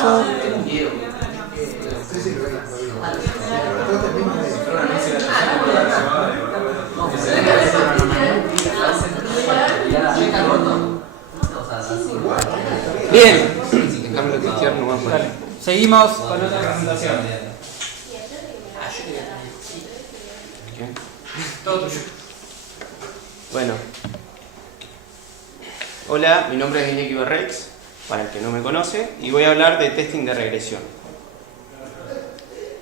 eso. Bien. Seguimos con otra presentación. Todo tuyo. Bueno. Hola, mi nombre es Iñaki Berrex, para el que no me conoce, y voy a hablar de testing de regresión.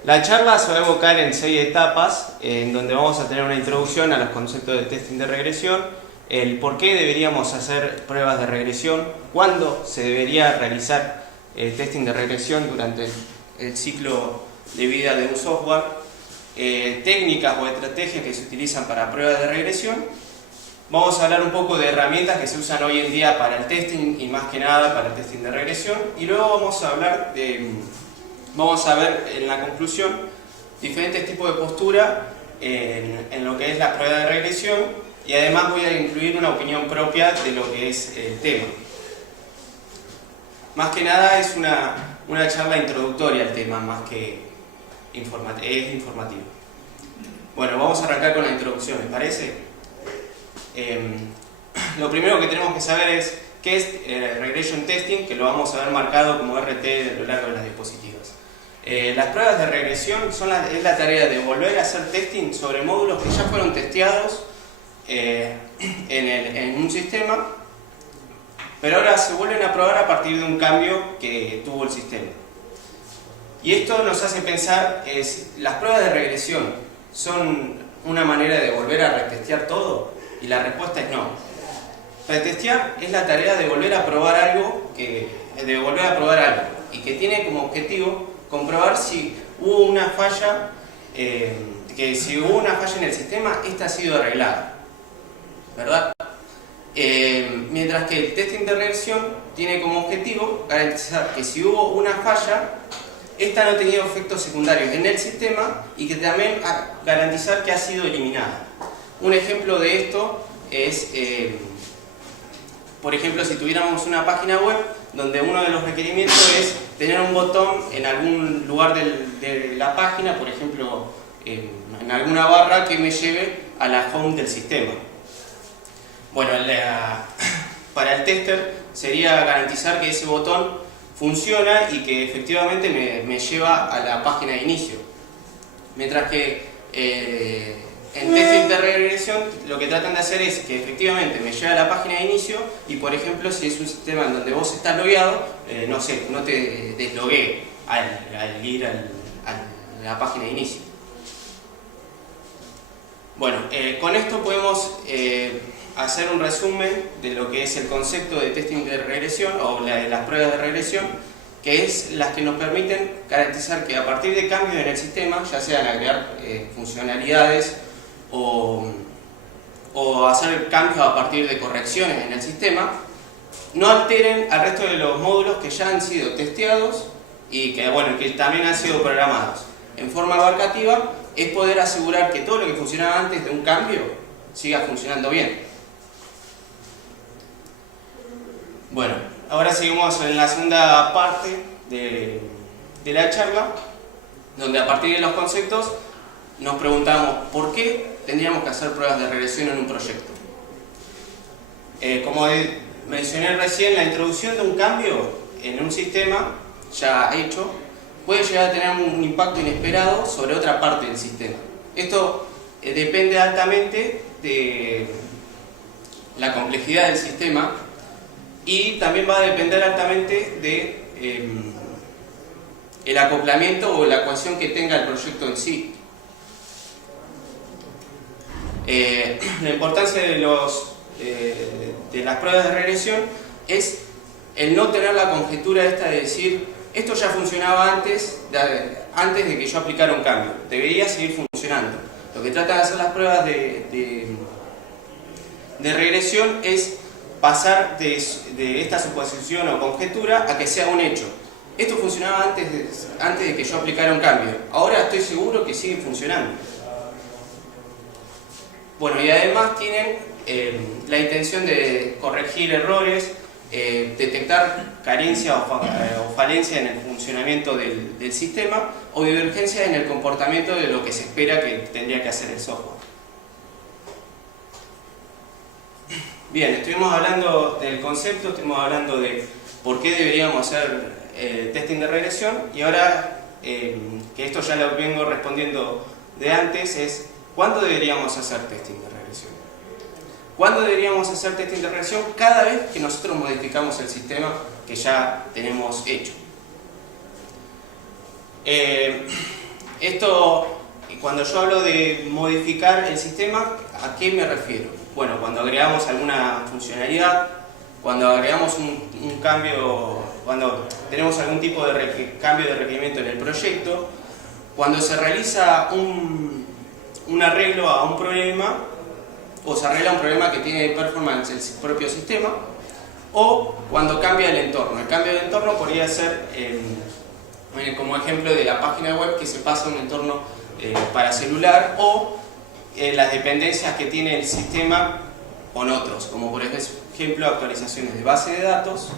La charla se va a evocar en 6 etapas, en donde vamos a tener una introducción a los conceptos de testing de regresión, el por qué deberíamos hacer pruebas de regresión, cuándo se debería realizar testing de regresión durante el ciclo de vida de un software, técnicas o estrategias que se utilizan para pruebas de regresión. Vamos a hablar un poco de herramientas que se usan hoy en día para el testing y más que nada para el testing de regresión, y luego vamos a hablar vamos a ver en la conclusión diferentes tipos de postura en lo que es la prueba de regresión, y además voy a incluir una opinión propia de lo que es el tema. Más que nada es una charla introductoria al tema, más que es informativa. Bueno, vamos a arrancar con la introducción, ¿les parece? Lo primero que tenemos que saber es qué es Regression Testing, que lo vamos a ver marcado como RT a lo largo de las diapositivas. Las pruebas de regresión es la tarea de volver a hacer testing sobre módulos que ya fueron testeados en un sistema, pero ahora se vuelven a probar a partir de un cambio que tuvo el sistema. Y esto nos hace pensar, ¿las pruebas de regresión son una manera de volver a retestear todo? Y la respuesta es no. Retestear es la tarea de volver a probar algo, y que tiene como objetivo comprobar si hubo una falla, si hubo una falla en el sistema, esta ha sido arreglada, ¿verdad? Mientras que el testing de regresión tiene como objetivo garantizar que si hubo una falla, esta no ha tenido efectos secundarios en el sistema, y que también garantizar que ha sido eliminada. Un ejemplo de esto es, por ejemplo, si tuviéramos una página web donde uno de los requerimientos es tener un botón en algún lugar de la página, por ejemplo, en alguna barra que me lleve a la home del sistema. Bueno, para el tester sería garantizar que ese botón funciona y que efectivamente me lleva a la página de inicio. Mientras que en testing de regresión lo que tratan de hacer es que efectivamente me lleve a la página de inicio, y por ejemplo si es un sistema en donde vos estás logueado, no te desloguee al ir a la página de inicio. Bueno, con esto podemos hacer un resumen de lo que es el concepto de testing de regresión o de las pruebas de regresión, que es las que nos permiten garantizar que a partir de cambios en el sistema, ya sean agregar funcionalidades o hacer cambios a partir de correcciones en el sistema, no alteren al resto de los módulos que ya han sido testeados y que también han sido programados. En forma abarcativa es poder asegurar que todo lo que funcionaba antes de un cambio siga funcionando bien. Bueno, ahora seguimos en la segunda parte de la charla, donde a partir de los conceptos nos preguntamos por qué tendríamos que hacer pruebas de regresión en un proyecto. Como mencioné recién, la introducción de un cambio en un sistema ya hecho puede llegar a tener un impacto inesperado sobre otra parte del sistema. Esto depende altamente de la complejidad del sistema, y también va a depender altamente de el acoplamiento o la ecuación que tenga el proyecto en sí. La importancia de las pruebas de regresión es el no tener la conjetura esta de decir esto ya funcionaba antes de que yo aplicara un cambio, debería seguir funcionando. Lo que tratan de hacer las pruebas de regresión es pasar de esta suposición o conjetura a que sea un hecho. Esto funcionaba antes de que yo aplicara un cambio, ahora estoy seguro que sigue funcionando. Bueno, y además tienen la intención de corregir errores detectar carencia o falencia en el funcionamiento del sistema o divergencia en el comportamiento de lo que se espera que tendría que hacer el software. Bien, estuvimos hablando del concepto, estuvimos hablando de por qué deberíamos hacer testing de regresión, y ahora que esto ya lo vengo respondiendo de antes, es ¿cuándo deberíamos hacer testing de regresión? ¿Cuándo deberíamos hacer testing de regresión? Cada vez que nosotros modificamos el sistema que ya tenemos hecho. Cuando yo hablo de modificar el sistema, ¿a qué me refiero? Bueno, cuando agregamos alguna funcionalidad, cuando agregamos un cambio, cuando tenemos algún tipo de cambio de requerimiento en el proyecto, cuando se realiza un arreglo a un problema, o se arregla un problema que tiene performance el propio sistema, o cuando cambia el entorno. El cambio de entorno podría ser, como ejemplo de la página web, que se pasa a un entorno para celular, o las dependencias que tiene el sistema con otros, como por ejemplo actualizaciones de base de datos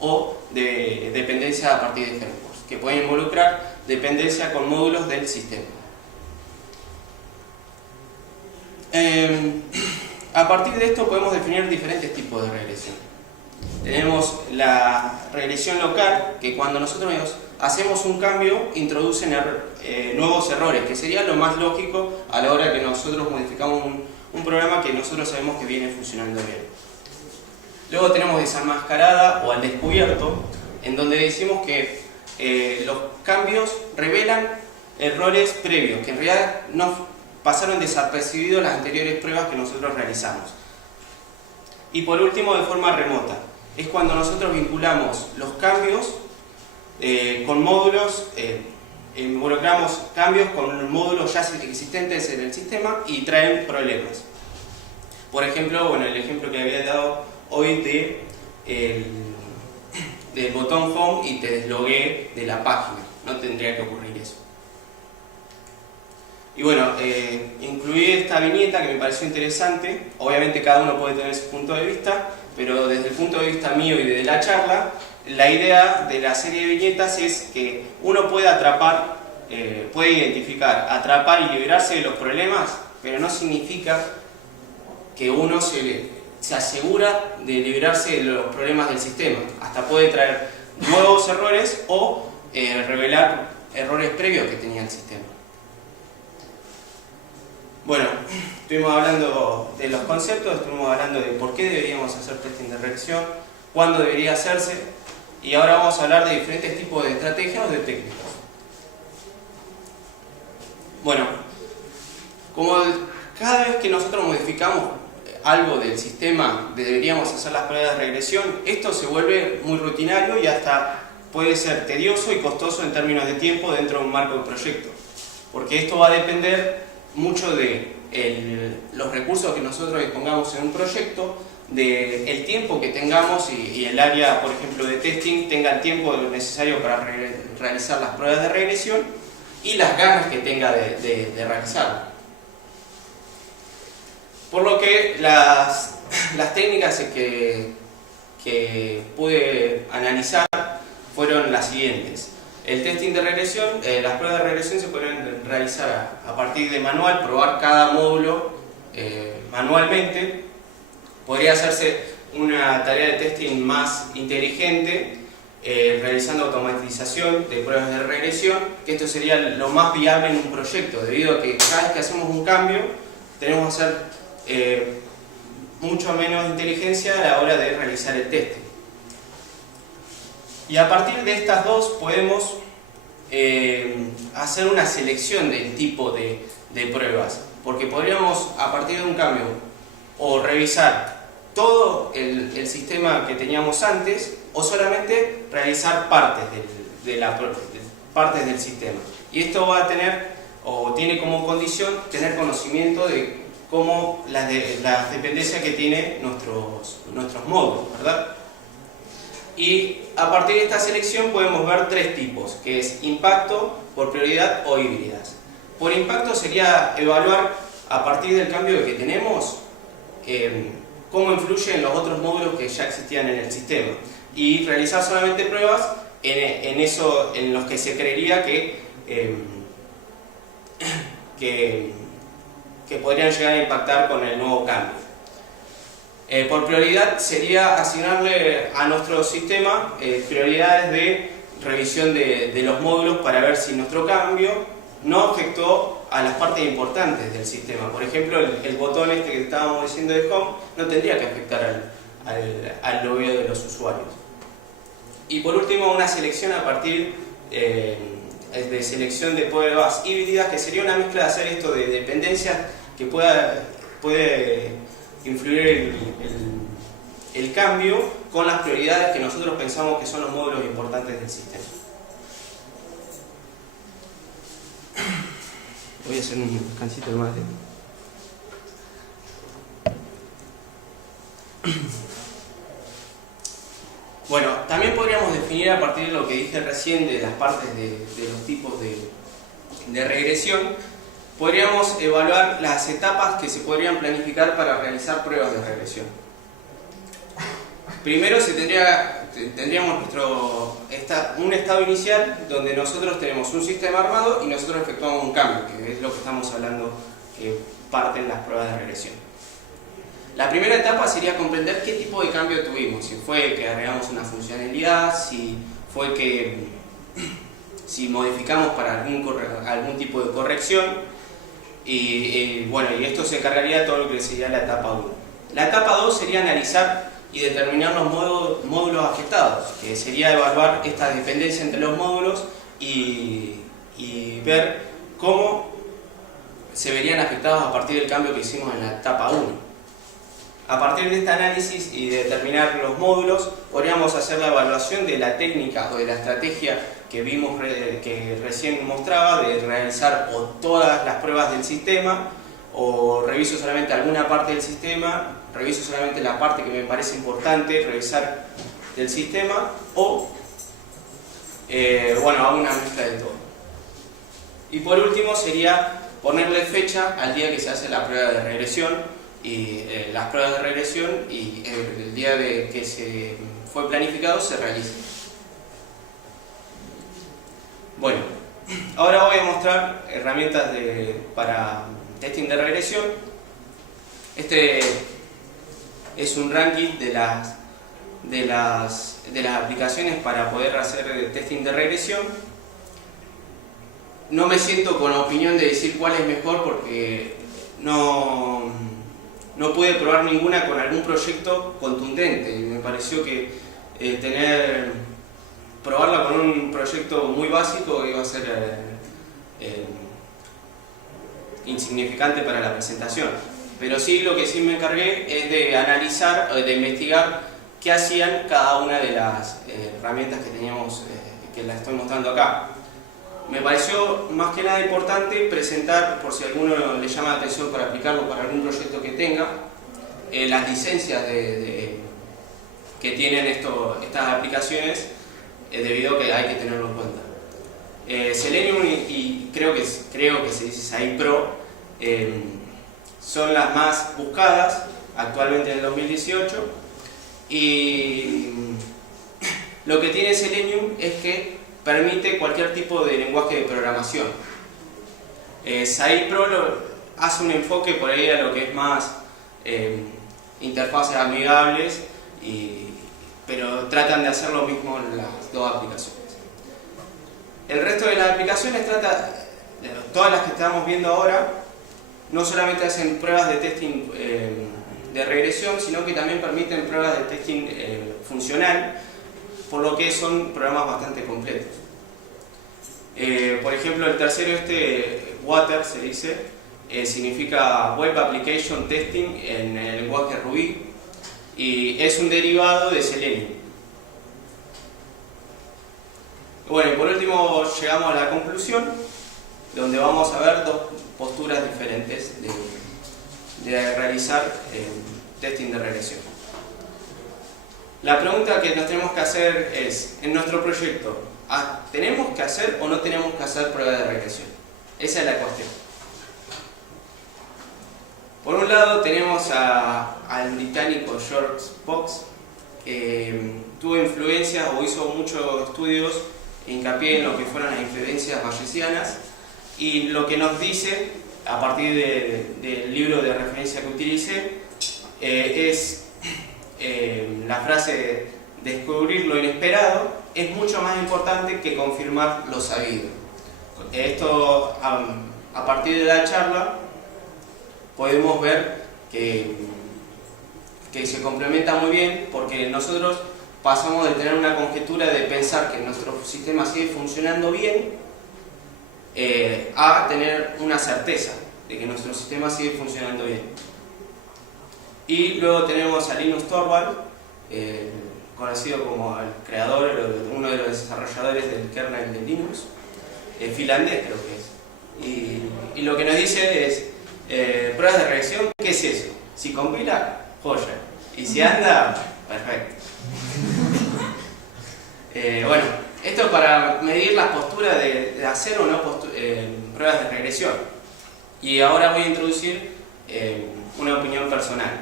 o de dependencia a partir de frameworks, que pueden involucrar dependencia con módulos del sistema. A partir de esto podemos definir diferentes tipos de regresión. Tenemos la regresión local, que cuando nosotros hacemos un cambio introducen nuevos errores, que sería lo más lógico a la hora que nosotros modificamos un programa que nosotros sabemos que viene funcionando bien. Luego tenemos desenmascarada o al descubierto, en donde decimos que los cambios revelan errores previos, que en realidad no pasaron desapercibidos las anteriores pruebas que nosotros realizamos. Y por último, de forma remota, es cuando nosotros vinculamos los cambios con módulos, involucramos cambios con módulos ya existentes en el sistema y traen problemas. Por ejemplo, bueno, el ejemplo que había dado hoy del botón home y te deslogué de la página. No tendría que ocurrir eso. Y bueno, incluí esta viñeta que me pareció interesante. Obviamente cada uno puede tener su punto de vista, pero desde el punto de vista mío y de la charla, la idea de la serie de viñetas es que uno puede atrapar, puede identificar, atrapar y liberarse de los problemas, pero no significa que uno se asegura de liberarse de los problemas del sistema. Hasta puede traer nuevos errores o revelar errores previos que tenía el sistema. Bueno, estuvimos hablando de los conceptos, estuvimos hablando de por qué deberíamos hacer testing de regresión, cuándo debería hacerse, y ahora vamos a hablar de diferentes tipos de estrategias o de técnicas. Bueno, como cada vez que nosotros modificamos algo del sistema deberíamos hacer las pruebas de regresión, esto se vuelve muy rutinario y hasta puede ser tedioso y costoso en términos de tiempo dentro de un marco de proyecto, porque esto va a depender mucho de los recursos que nosotros dispongamos en un proyecto, del tiempo que tengamos y el área, por ejemplo, de testing tenga el tiempo necesario para realizar las pruebas de regresión y las ganas que tenga de realizarlo. Por lo que las técnicas que pude analizar fueron las siguientes. El testing de regresión, las pruebas de regresión se pueden realizar a partir de manual, probar cada módulo manualmente. Podría hacerse una tarea de testing más inteligente, realizando automatización de pruebas de regresión, que esto sería lo más viable en un proyecto, debido a que cada vez que hacemos un cambio tenemos que hacer mucho menos inteligencia a la hora de realizar el testing. Y a partir de estas dos podemos hacer una selección del tipo de pruebas, porque podríamos a partir de un cambio o revisar todo el sistema que teníamos antes o solamente realizar partes del sistema. Y esto va a tener o tiene como condición tener conocimiento de cómo las dependencias que tiene nuestros módulos, ¿verdad? Y a partir de esta selección podemos ver tres tipos, que es impacto, por prioridad o híbridas. Por impacto sería evaluar a partir del cambio que tenemos cómo influye en los otros módulos que ya existían en el sistema y realizar solamente pruebas en los que se creería que podrían llegar a impactar con el nuevo cambio. Por prioridad sería asignarle a nuestro sistema prioridades de revisión de los módulos para ver si nuestro cambio no afectó a las partes importantes del sistema. Por ejemplo, el botón este que estábamos diciendo de Home no tendría que afectar al logueo de los usuarios. Y por último, una selección a partir de selección de pruebas híbridas, que sería una mezcla de hacer esto de dependencias que puede influir el cambio con las prioridades que nosotros pensamos que son los módulos importantes del sistema. Voy a hacer un descansito de mate. Bueno, también podríamos definir a partir de lo que dije recién de las partes de los tipos de regresión, podríamos evaluar las etapas que se podrían planificar para realizar pruebas de regresión. Primero tendríamos un estado inicial donde nosotros tenemos un sistema armado y nosotros efectuamos un cambio, que es lo que estamos hablando que parten las pruebas de regresión. La primera etapa sería comprender qué tipo de cambio tuvimos, si fue que agregamos una funcionalidad, si fue si modificamos para algún tipo de corrección, y esto se encargaría de todo lo que sería la etapa 1. La etapa 2 sería analizar y determinar los módulos afectados, que sería evaluar esta dependencia entre los módulos y ver cómo se verían afectados a partir del cambio que hicimos en la etapa 1. A partir de este análisis y de determinar los módulos, podríamos hacer la evaluación de la técnica o de la estrategia que vimos que recién mostraba, de realizar o todas las pruebas del sistema, o reviso solamente alguna parte del sistema, reviso solamente la parte que me parece importante revisar del sistema, o hago una mezcla de todo. Y por último sería ponerle fecha al día que se hace la prueba de regresión, y las pruebas de regresión, y el día que se fue planificado se realiza. Bueno, ahora voy a mostrar herramientas para testing de regresión. Este es un ranking de las aplicaciones para poder hacer testing de regresión. No me siento con la opinión de decir cuál es mejor porque no pude probar ninguna con algún proyecto contundente y me pareció que probarla con un proyecto muy básico iba a ser insignificante para la presentación. Pero sí, lo que sí me encargué es de analizar, de investigar qué hacían cada una de las herramientas que teníamos, que las estoy mostrando acá. Me pareció más que nada importante presentar, por si a alguno le llama la atención para aplicarlo para algún proyecto que tenga, las licencias que tienen estas aplicaciones, debido a que hay que tenerlo en cuenta. Selenium y creo que se dice SAI Pro son las más buscadas actualmente en el 2018, y lo que tiene Selenium es que permite cualquier tipo de lenguaje de programación. SAI Pro hace un enfoque por ahí a lo que es más interfaces amigables, pero tratan de hacer lo mismo en las dos aplicaciones. El resto de las aplicaciones todas las que estamos viendo ahora, no solamente hacen pruebas de testing de regresión, sino que también permiten pruebas de testing funcional, por lo que son programas bastante completos. Por ejemplo, el tercero, WATER se dice, significa Web Application Testing en el lenguaje Ruby, y es un derivado de Selenium. Bueno, y por último llegamos a la conclusión, donde vamos a ver dos posturas diferentes de realizar testing de regresión. La pregunta que nos tenemos que hacer es, en nuestro proyecto, ¿tenemos que hacer o no tenemos que hacer prueba de regresión? Esa es la cuestión. Por un lado tenemos al británico George Box, que tuvo influencias o hizo muchos estudios e hincapié en lo que fueron las influencias bayesianas, y lo que nos dice, a partir del libro de referencia que utilicé, es la frase: descubrir lo inesperado es mucho más importante que confirmar lo sabido. Esto, a partir de la charla, podemos ver que se complementa muy bien, porque nosotros pasamos de tener una conjetura de pensar que nuestro sistema sigue funcionando bien a tener una certeza de que nuestro sistema sigue funcionando bien. Y luego tenemos a Linus Torvald, conocido como el creador, uno de los desarrolladores del kernel de Linux, finlandés creo que es. Y lo que nos dice es: pruebas de regresión, ¿qué es eso? Si compila, joya. Y si anda, perfecto. Bueno, esto es para medir la postura de hacer o no pruebas de regresión. Y ahora voy a introducir una opinión personal.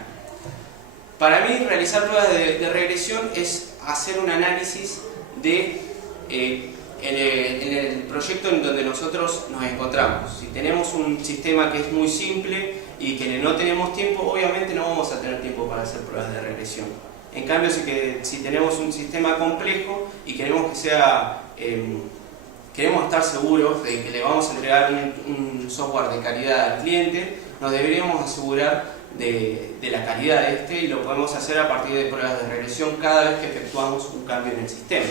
Para mí, realizar pruebas de regresión es hacer un análisis de en el proyecto en donde nosotros nos encontramos. Si tenemos un sistema que es muy simple y que no tenemos tiempo, obviamente no vamos a tener tiempo para hacer pruebas de regresión. En cambio, si tenemos un sistema complejo y queremos que sea, queremos estar seguros de que le vamos a entregar un software de calidad al cliente, nos deberíamos asegurar de la calidad de este, y lo podemos hacer a partir de pruebas de regresión cada vez que efectuamos un cambio en el sistema.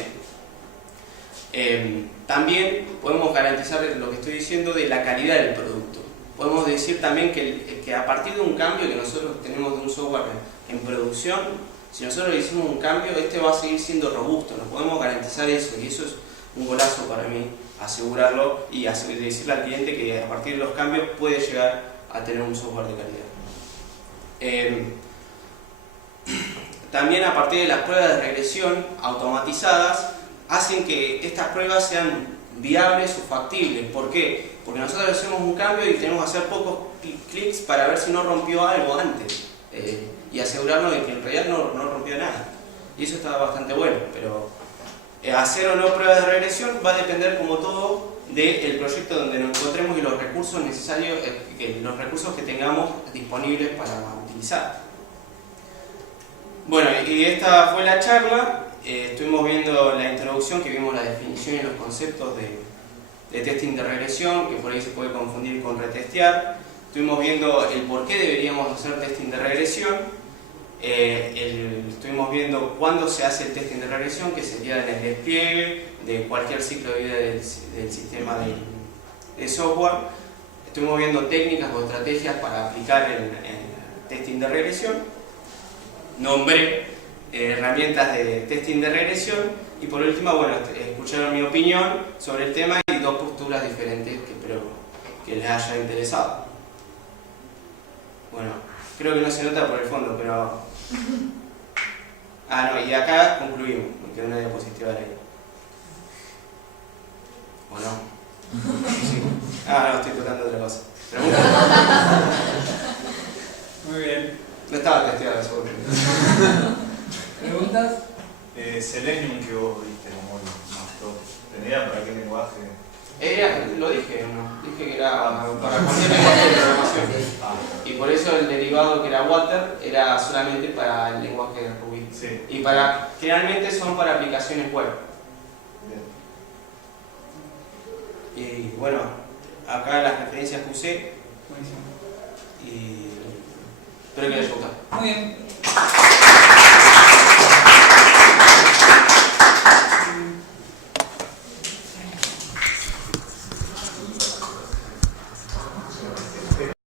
También podemos garantizar lo que estoy diciendo de la calidad del producto. Podemos decir también que a partir de un cambio que nosotros tenemos de un software en producción, si nosotros hicimos un cambio, este va a seguir siendo robusto. Nos podemos garantizar eso, y eso es un golazo para mí, asegurarlo y decirle al cliente que a partir de los cambios puede llegar a tener un software de calidad. También, a partir de las pruebas de regresión automatizadas, hacen que estas pruebas sean viables o factibles. ¿Por qué? Porque nosotros hacemos un cambio y tenemos que hacer pocos clics para ver si no rompió algo antes, y asegurarnos de que en realidad no rompió nada. Y eso está bastante bueno, pero hacer o no pruebas de regresión va a depender, como todo, del proyecto donde nos encontremos y los recursos necesarios, los recursos que tengamos disponibles para utilizar. Bueno, y esta fue la charla. Estuvimos viendo la introducción, que vimos la definición y los conceptos de testing de regresión, que por ahí se puede confundir con retestear. Estuvimos viendo el por qué deberíamos hacer testing de regresión. Estuvimos viendo cuándo se hace el testing de regresión, que sería en el despliegue de cualquier ciclo de vida del sistema de software. Estuvimos viendo técnicas o estrategias para aplicar el testing de regresión. Nombré herramientas de testing de regresión, y por último, bueno, escucharon mi opinión sobre el tema y dos posturas diferentes que espero que les haya interesado. Bueno, creo que no se nota por el fondo, pero... Ah, no, y acá concluimos, me quedó una diapositiva ahí. ¿O no? Sí. Ah, no, estoy tocando otra cosa. ¿Preguntas? Muy bien. No estaba testeado, seguro. ¿Preguntas? Selenium, que vos viste como el más top, ¿tenía para qué lenguaje? Lo dije, ¿no? Dije que era para cualquier lenguaje de programación. Y por eso el derivado, que era Water, era solamente para el lenguaje de Ruby. Sí. Y generalmente son para aplicaciones web. Bien. Y bueno, acá las referencias que usé, Buenísimo. y espero que les haya gustado. Muy bien.